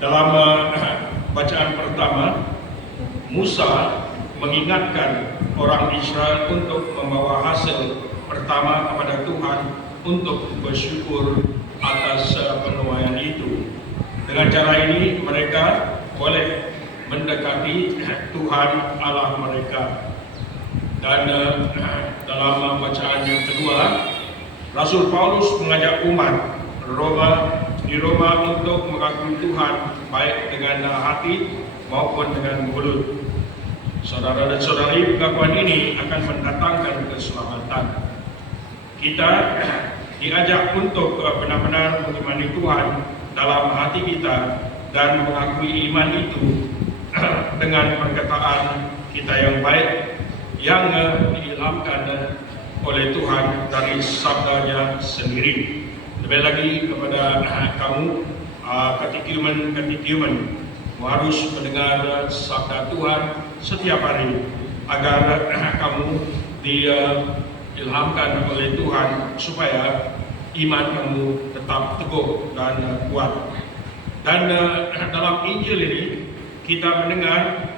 Dalam bacaan pertama, Musa mengingatkan orang Israel untuk membawa hasil pertama kepada Tuhan untuk bersyukur atas penuaian itu. Dengan cara ini mereka boleh mendekati Tuhan Allah mereka. Dan dalam bacaan yang kedua, Rasul Paulus mengajak umat di Roma untuk mengakui Tuhan baik dengan hati maupun dengan mulut. Saudara dan saudari, pengakuan ini akan mendatangkan keselamatan. Kita diajak untuk benar-benar mengimani Tuhan dalam hati kita dan mengakui iman itu dengan perkataan kita yang baik yang diilhamkan oleh Tuhan dari sabdanya sendiri. Lebih lagi kepada kamu katikumen harus mendengar sabda Tuhan setiap hari agar kamu diilhamkan oleh Tuhan supaya iman kamu tetap teguh dan kuat. Dan dalam Injil ini kita mendengar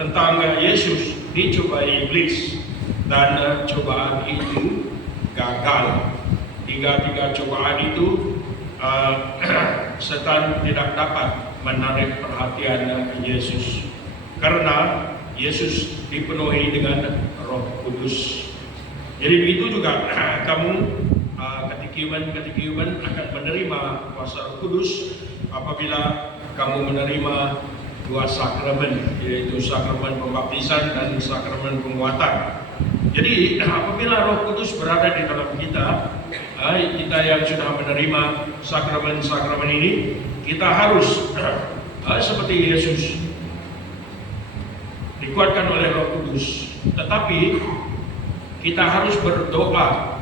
tentang Yesus dicobai iblis dan cobaan itu gagal. Tiga cobaan itu setan tidak dapat menarik perhatian Yesus karena Yesus dipenuhi dengan Roh Kudus. Jadi begitu juga kamu katikumen akan menerima kuasa Roh Kudus apabila kamu menerima dua sakramen, yaitu sakramen pembaptisan dan sakramen penguatan. Jadi apabila Roh Kudus berada di dalam kita yang sudah menerima sakramen-sakramen ini, kita harus seperti Yesus dikuatkan oleh Roh Kudus. Tetapi kita harus berdoa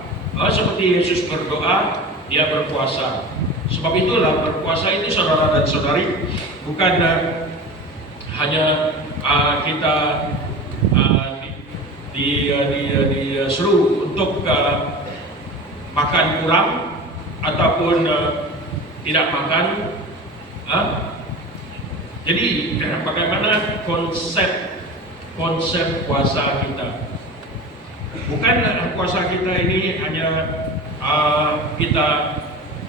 seperti Yesus berdoa, dia berpuasa. Sebab itulah berpuasa itu, saudara dan saudari, bukan hanya kita disuruh untuk makan kurang ataupun tidak makan. Jadi bagaimana konsep puasa kita? Bukan puasa kita ini hanya kita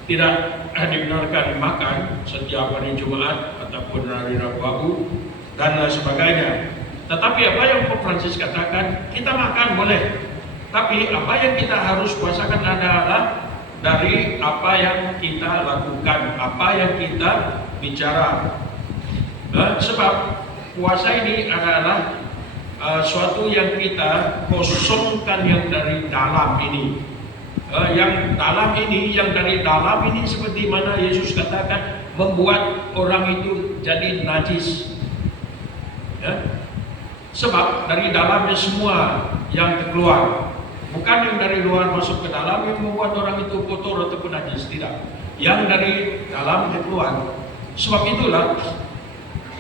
tidak dibenarkan makan setiap hari Jumat ataupun hari Rabu dan sebagainya. Tetapi apa yang Pope Francis katakan, kita makan boleh, tapi apa yang kita harus puasakan adalah dari apa yang kita lakukan, apa yang kita bicara. Sebab puasa ini adalah suatu yang kita kosongkan yang dari dalam ini. Yang dari dalam ini seperti mana Yesus katakan, membuat orang itu jadi najis. Sebab dari dalamnya semua yang terkeluar, bukan yang dari luar masuk ke dalam yang membuat orang itu kotor ataupun najis, tidak. Yang dari dalam keluar. Sebab itulah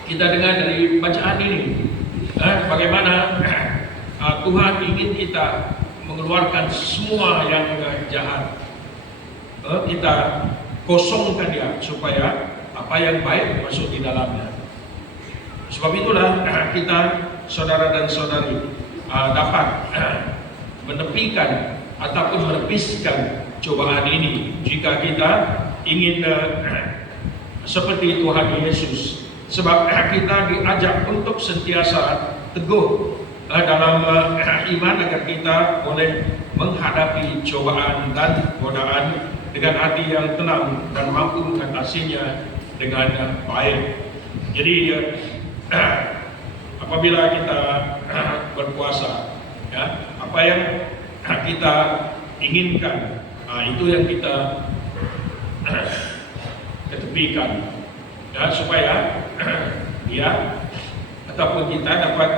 kita dengar dari bacaan ini, bagaimana Tuhan ingin kita mengeluarkan semua yang jahat. Kita kosongkan dia supaya apa yang baik masuk di dalamnya. Sebab itulah kita, saudara dan saudari, dapat menepikan ataupun menepiskan cobaan ini jika kita ingin seperti Tuhan Yesus. Sebab kita diajak untuk sentiasa teguh dalam iman agar kita boleh menghadapi cobaan dan godaan dengan hati yang tenang dan mampu mengatasinya dengan baik. Jadi apabila kita berpuasa, apa yang kita inginkan, itu yang kita ketepikan, supaya dia ataupun kita dapat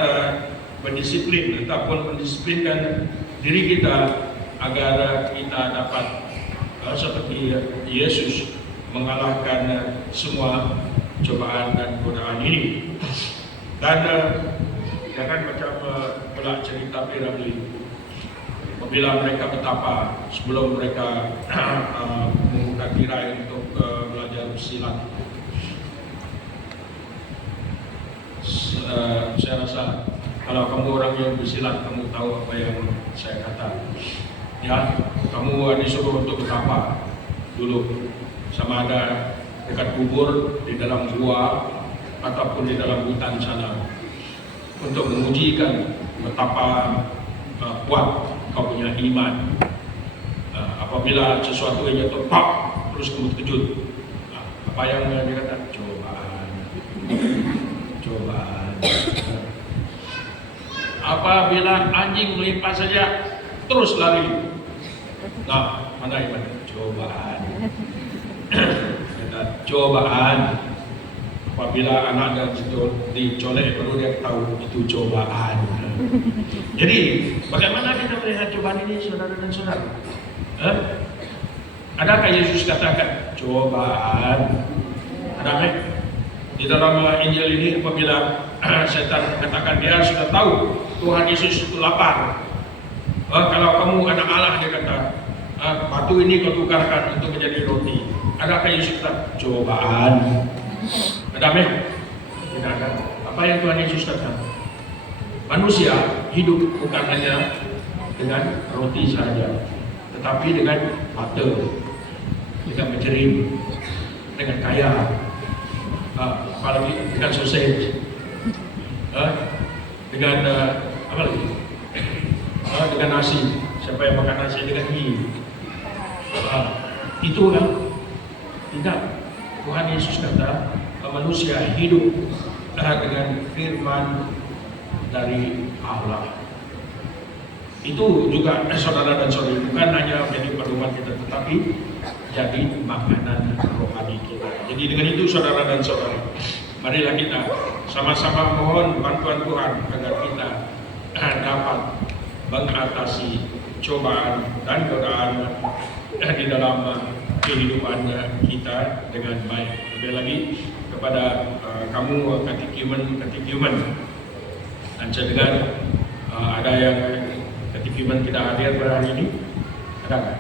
berdisiplin ataupun mendisiplinkan diri kita agar kita dapat seperti Yesus mengalahkan semua cobaan dan godaan ini. Dan jangan macam pula cerita Piramli, apabila mereka betapa sebelum mereka membuka tirai untuk belajar silat, saya rasa kalau kamu orang yang bersilat, kamu tahu apa yang saya kata. Ya, kamu disuruh untuk bertapa dulu, sama ada dekat kubur, di dalam gua, ataupun di dalam hutan sana, untuk mengujikan betapa kuat kau punya iman. Apabila sesuatu yang jatuh, pak, terus kamu terkejut. Apa yang dia kata? Cobaan. Apabila anjing melimpah saja, terus lari. Nah, mana iman? Cobaan. Cobaan. Apabila anak dan dicolek, baru dia tahu itu cobaan. Jadi, bagaimana kita melihat cobaan ini, saudara dan saudara? Adakah Yesus katakan cobaan? Adakah? Di dalam Injil ini apabila setan katakan dia sudah tahu Tuhan Yesus itu lapar. Kalau kamu anak Allah, dia kata, batu ini kau tukarkan untuk menjadi roti. Adakah Yesus kata cobaan? Adakah? Tidak ada. Apa yang Tuhan Yesus kata? Manusia hidup bukan hanya dengan roti saja, tetapi dengan butter, dengan menjerim, dengan kaya, apalagi dengan sausage, dengan apa lagi? Dengan nasi. Siapa yang makan nasi dengan mie? Itu kan tidak. Tuhan Yesus kata manusia hidup dengan firman dari Allah. Itu juga saudara dan saudari, bukan hanya menjadi pedoman kita, tetapi jadi makanan rohani kita. Jadi dengan itu saudara dan saudari, marilah kita sama-sama mohon bantuan Tuhan agar kita dapat mengatasi cobaan dan godaan di dalam kehidupan kita dengan baik. Lebih lagi kepada kamu katikumen, dan saya dengar ada yang katikumen tidak hadir pada hari ini. Ada nggak?